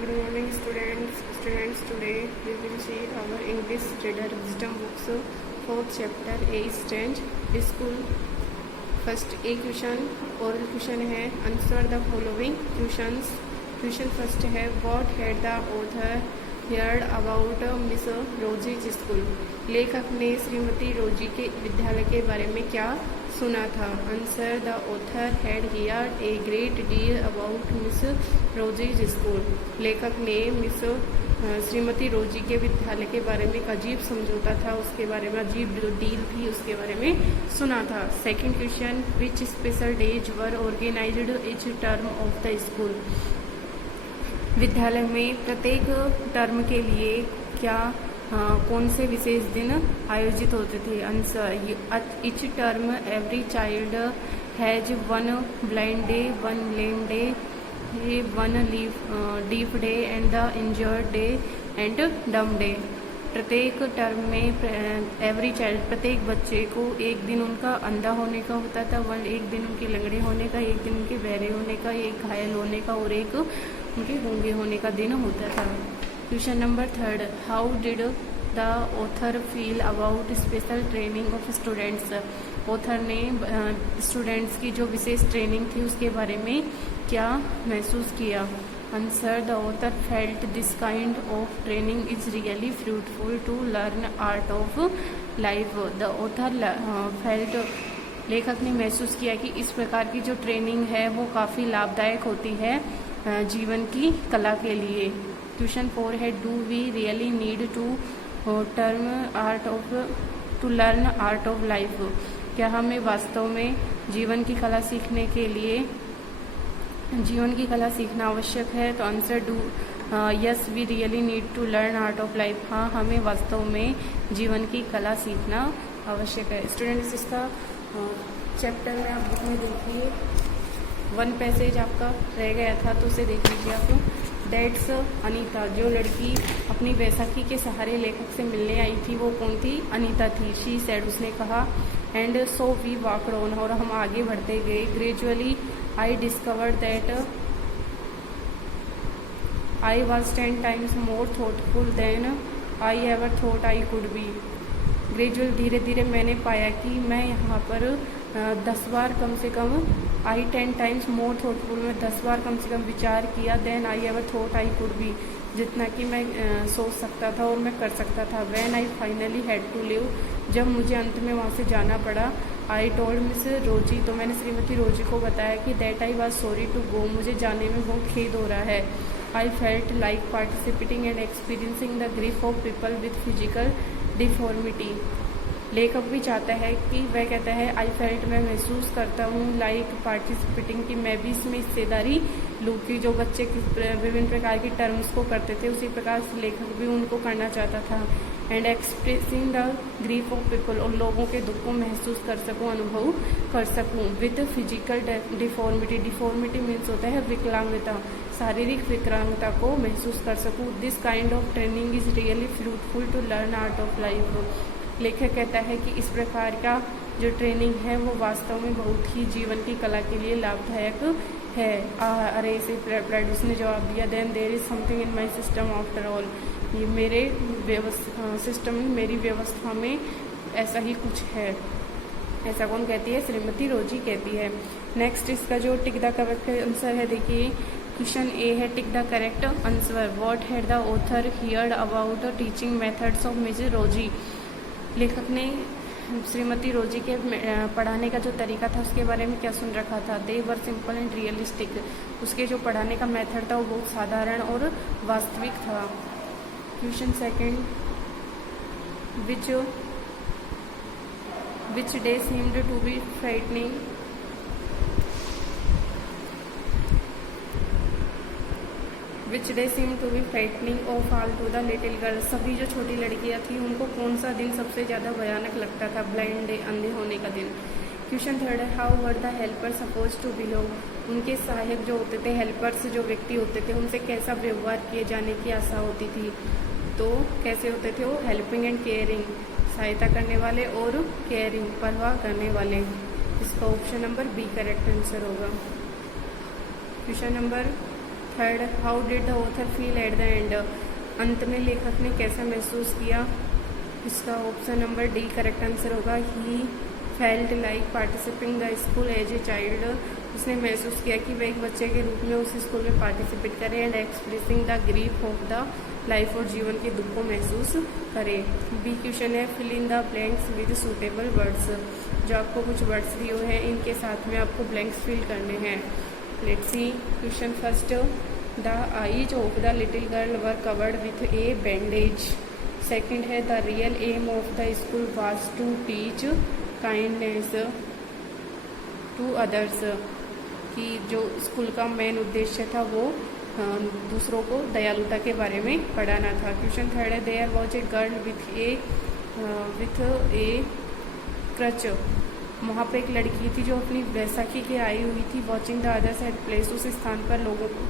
Good morning, students. Today we will see our English Reader Wisdom books, 4th chapter, A Strange School. First A question, oral question है. Answer the following questions. Question first है, what had the author heard about Miss Rosie's school? लेखक ने श्रीमती रोजी के विद्यालय के बारे में क्या सुना था? Answer, the author had heard a great deal about Miss Rosie's school. लेखक ने श्रीमती रोजी के विद्यालय के बारे में एक अजीब समझौता था, उसके बारे में अजीब जो डील थी उसके बारे में सुना था. Second question, which special days were organised each term of the school? विद्यालय में प्रत्येक टर्म के लिए क्या कौन से विशेष दिन आयोजित होते थे? Answer, each term every child has one blind day, one lame day, one deaf day and the injured day and डम डे. प्रत्येक टर्म में एवरी चाइल्ड, प्रत्येक बच्चे को एक दिन उनका अंधा होने का होता था, एक दिन उनके लंगड़े होने का, एक दिन उनके बहरे होने का, एक घायल होने का और एक उनके गूंगे होने का दिन होता था. Question number third, how did the author feel about special training of students? Author ने स्टूडेंट्स की जो विशेष ट्रेनिंग थी उसके बारे में क्या महसूस किया? Answer, the author felt this kind of training is really fruitful to learn art of life. The author felt, लेखक ने महसूस किया कि इस प्रकार की जो ट्रेनिंग है वो काफ़ी लाभदायक होती है जीवन की कला के लिए. क्वेश्चन 4 है, do we really need to learn art of life? क्या हमें वास्तव में जीवन की कला सीखने के लिए जीवन की कला सीखना आवश्यक है? तो answer, yes we really need to learn art of life. हाँ, हमें वास्तव में जीवन की कला सीखना आवश्यक है. स्टूडेंट्स, इसका चैप्टर में आप बुक में देखिए, वन पैसेज आपका रह गया था तो उसे देख लीजिए आप. दैट्स अनीता, जो लड़की अपनी बैसाखी के सहारे लेखक से मिलने आई थी वो कौन थी? अनीता थी. शी सेड, उसने कहा. And so we walked on, और हम आगे बढ़ते गए. Gradually I discovered that I was 10 times more thoughtful than I ever thought I could be. Gradual, धीरे धीरे मैंने पाया कि मैं यहाँ पर 10 बार कम से कम, आई 10 times मोर थॉटफुल, में 10 बार कम से कम विचार किया, then I ever thought I could be, जितना कि मैं सोच सकता था और मैं कर सकता था. When I finally had to leave, जब मुझे अंत में वहाँ से जाना पड़ा. आई टोल्ड मिस रोजी, तो मैंने श्रीमती रोजी को बताया कि that I was sorry to go, मुझे जाने में बहुत खेद हो रहा है. I felt like participating and experiencing the grief of people with physical deformity. लेखक भी चाहता है कि वह कहता है, आई फेल्ट, मैं महसूस करता हूँ, लाइक पार्टिसिपेटिंग, की मैं भी इसमें हिस्सेदारी लूँ. कि जो बच्चे विभिन्न प्रकार की टर्म्स को करते थे उसी प्रकार से लेखक भी उनको करना चाहता था. And expressing the grief of people, और लोगों के दुख को महसूस कर सकूँ, अनुभव कर सकूँ. With physical deformity, deformity means होता है विकलांगता, शारीरिक विकलांगता को महसूस कर सकूँ. This kind of training is really fruitful to learn art of life. लेखक कहता है कि इस प्रकार का जो ट्रेनिंग है वो वास्तव में बहुत ही जीवन की कला के लिए लाभदायक है. अरे, इसे प्लेडस ने जवाब दिया. Then there is something in my system after all, ये मेरे सिस्टम, मेरी व्यवस्था में ऐसा ही कुछ है. ऐसा कौन कहती है? श्रीमती रोजी कहती है. नेक्स्ट, इसका जो टिक द करेक्ट आंसर है, देखिए क्वेश्चन ए है, tick the correct answer. What had the author heard about teaching methods of miss Rosie? लेखक ने श्रीमती रोजी के पढ़ाने का जो तरीका था उसके बारे में क्या सुन रखा था? दे वर सिंपल एंड रियलिस्टिक, उसके जो पढ़ाने का मेथड था वो बहुत साधारण और वास्तविक था. Question second, which day seemed to be frightening? Which day seem to be frightening of all to the little girl? सभी जो छोटी लड़कियां थी उनको कौन सा दिन सबसे ज़्यादा भयानक लगता था? ब्लाइंड डे, अंधे होने का दिन. क्वेश्चन थर्ड है, how were the helper suppose to behave? उनके सहायक जो होते थे, हेल्पर्स जो व्यक्ति होते थे, उनसे कैसा व्यवहार किए जाने की आशा होती थी? तो कैसे होते थे वो? हेल्पिंग एंड केयरिंग, सहायता करने वाले, और केयरिंग, परवाह करने वाले. इसका option number B correct answer होगा. Question number third, how did the author feel at the end, अंत में लेखक ने कैसा महसूस किया। इसका option number D correct answer होगा। He felt like participating the school as a child, उसने महसूस किया कि वह एक बच्चे के रूप में उस स्कूल में पार्टिसिपेट करे। And expressing the grief of the life, और जीवन के दुख को महसूस करे। बी क्वेश्चन है fill in the blanks with suitable words, जो आपको कुछ वर्ड्स दिए हुए हैं इनके साथ में आपको ब्लैंक्स फिल करने हैं। Let's see question first, the eyes of the little girl were covered with a bandage. Second है the real aim of the school was to teach kindness to others, कि जो स्कूल का main उद्देश्य था वो दूसरों को दयालुता के बारे में पढ़ाना था। क्वेश्चन थर्ड है there was a girl with a crutch, वहाँ पे एक लड़की थी जो अपनी बैसाखी के आई हुई थी। Watching the others at place, उस स्थान पर लोगों को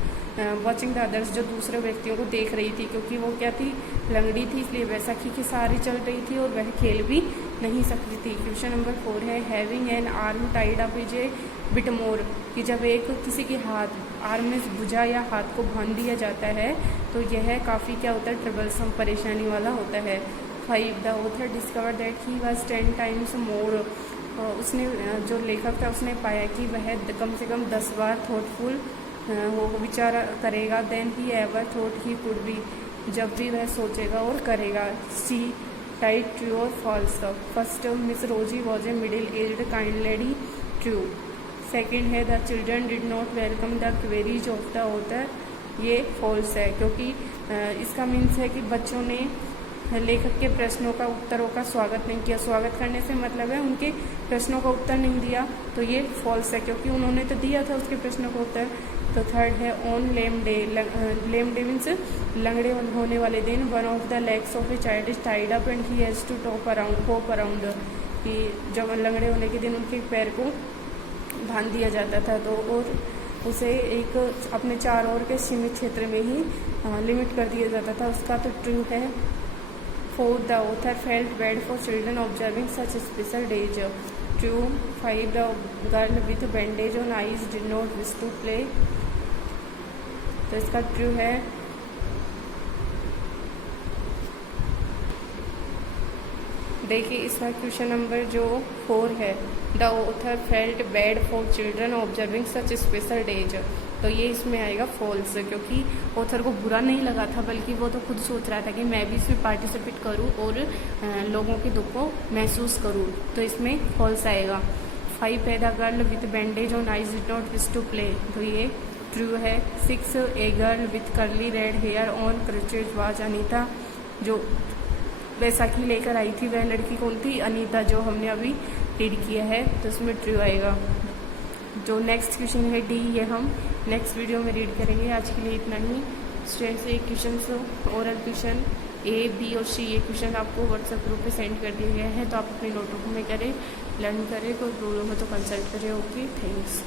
वॉचिंग द अदर्स, जो दूसरे व्यक्तियों को देख रही थी, क्योंकि वो क्या थी, लंगड़ी थी, इसलिए बैसाखी के सहारे चल रही थी और वह खेल भी नहीं सकती थी। क्वेश्चन नंबर 4 है having an arm tied up is a bit more, कि जब एक किसी के हाथ आर्म में भुजा या हाथ को बांध दिया जाता है तो यह काफ़ी क्या होता है, ट्रबलसम, परेशानी वाला होता है। 5 the author discover that he was 10 times more, उसने जो लेखक था उसने पाया कि वह कम से कम 10 बार थॉटफुल हो विचार करेगा then he ever thought he could be, जब भी वह सोचेगा और करेगा। सी टाइट ट्रू और false. First, Miss Rosie was a middle aged kind lady, true. Second है the children did not welcome the queries of the author, ये false है, क्योंकि इसका मीन्स है कि बच्चों ने लेखक के प्रश्नों का उत्तरों का स्वागत नहीं किया। स्वागत करने से मतलब है उनके प्रश्नों का उत्तर नहीं दिया, तो ये फॉल्स है, क्योंकि उन्होंने तो दिया था उसके प्रश्नों का उत्तर। तो थर्ड है on lame day, lame day means लंगड़े होने वाले दिन, one of the legs of a child is tied up and he has to hop around, कि जब लंगड़े होने के दिन उनके पैर को बांध दिया जाता था, तो और उसे एक अपने चारों ओर के सीमित क्षेत्र में ही लिमिट कर दिया जाता था, उसका तो ट्रू है। Fourth, the author felt bad for children observing such special days, true. 5, the girl with bandage on eyes did not wish to play, तो इसका ट्रू है। देखिए इसका क्वेश्चन नंबर जो 4 है, the author felt bad for children observing such special days, तो ये इसमें आएगा फॉल्स, क्योंकि ऑथर को बुरा नहीं लगा था, बल्कि वो तो खुद सोच रहा था कि मैं भी इसमें पार्टिसिपेट करूं और लोगों के दुख को महसूस करूं, तो इसमें फॉल्स आएगा। 5 है the girl with bandage on eyes did not wish to play, तो ये ट्रू है। 6, a girl with curly red hair on crutches was Anita, जो बैसाखी लेकर आई थी वह लड़की कौन थी, अनीता, जो हमने अभी रीड किया है, तो इसमें ट्रू आएगा। जो नेक्स्ट क्वेश्चन है डी, ये हम नेक्स्ट वीडियो में रीड करेंगे। आज के लिए इतना ही। स्टूडेंट्स ये क्वेश्चन ओरल क्वेश्चन ए, बी और सी, ये क्वेश्चन आपको व्हाट्सएप ग्रुप पे सेंड कर दिया गया है, तो आप अपनी नोटबुक में करें, लर्न करें, कोई प्रॉब्लम हो तो कंसल्ट करें। Okay, thanks.